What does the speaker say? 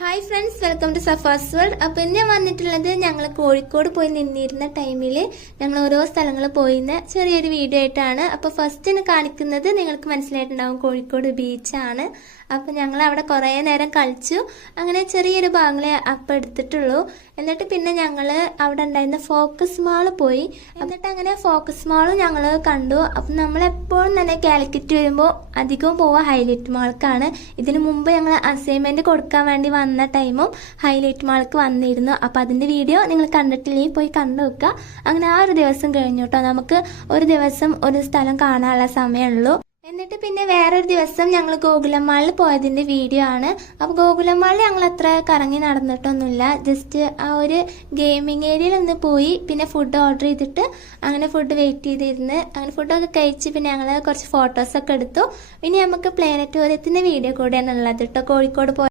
Hi friends, welcome to Safa's world. അപ്പോൾ ഇന്ന് വന്നിട്ടുള്ളത് ഞങ്ങൾ കോഴിക്കോട് പോയി നിന്നിരുന്ന ടൈമിൽ ഞങ്ങൾ ഓരോ സ്ഥലങ്ങൾ പോയിന്ന് ചെറിയൊരു വീഡിയോ ആയിട്ടാണ്. അപ്പോൾ ഫസ്റ്റ് കാണിക്കുന്നത് നിങ്ങൾക്ക് മനസ്സിലായിട്ടുണ്ടാവും, കോഴിക്കോട് ബീച്ചാണ്. അപ്പോൾ ഞങ്ങൾ അവിടെ കുറേ നേരം കളിച്ചു. അങ്ങനെ ചെറിയൊരു ഭാഗങ്ങളെ അപ്പം എടുത്തിട്ടുള്ളൂ. എന്നിട്ട് പിന്നെ ഞങ്ങൾ അവിടെ ഉണ്ടായിരുന്ന ഫോക്കസ് മാള് പോയി. എന്നിട്ട് അങ്ങനെ ഫോക്കസ് മാളും ഞങ്ങൾ കണ്ടു. അപ്പം നമ്മളെപ്പോഴും തന്നെ കാലിക്കറ്റ് വരുമ്പോൾ അധികവും പോവുക ഹൈലൈറ്റ് മാൾക്കാണ്. ഇതിനു മുമ്പ് ഞങ്ങൾ അസൈൻമെന്റ് കൊടുക്കാൻ വേണ്ടി വന്ന ടൈമും ഹൈലൈറ്റ് മാൾക്ക് വന്നിരുന്നു. അപ്പം അതിൻ്റെ വീഡിയോ നിങ്ങൾ കണ്ടിട്ടില്ലെങ്കിൽ പോയി കണ്ടു വെക്കുക. അങ്ങനെ ആ ഒരു ദിവസം കഴിഞ്ഞു കേട്ടോ. നമുക്ക് ഒരു ദിവസം ഒരു സ്ഥലം കാണാനുള്ള സമയമുള്ളൂ. എന്നിട്ട് പിന്നെ വേറൊരു ദിവസം ഞങ്ങൾ ഗോകുലം മാളിൽ പോയതിൻ്റെ വീഡിയോ ആണ്. അപ്പോൾ ഗോകുലം മാളിൽ ഞങ്ങൾ അത്ര കറങ്ങി നടന്നിട്ടൊന്നുമില്ല. ജസ്റ്റ് ആ ഒരു ഗെയിമിംഗ് ഏരിയയിൽ ഒന്ന് പോയി, പിന്നെ ഫുഡ് ഓർഡർ ചെയ്തിട്ട് അങ്ങനെ ഫുഡ് വെയിറ്റ് ചെയ്തിരുന്ന് അങ്ങനെ ഫുഡൊക്കെ കഴിച്ച് പിന്നെ ഞങ്ങൾ കുറച്ച് ഫോട്ടോസൊക്കെ എടുത്തു. ഇനി നമുക്ക് പ്ലാനറ്റോറിയത്തിൻ്റെ വീഡിയോ കൂടെയാണ് ഉള്ളത് കേട്ടോ. കോഴിക്കോട്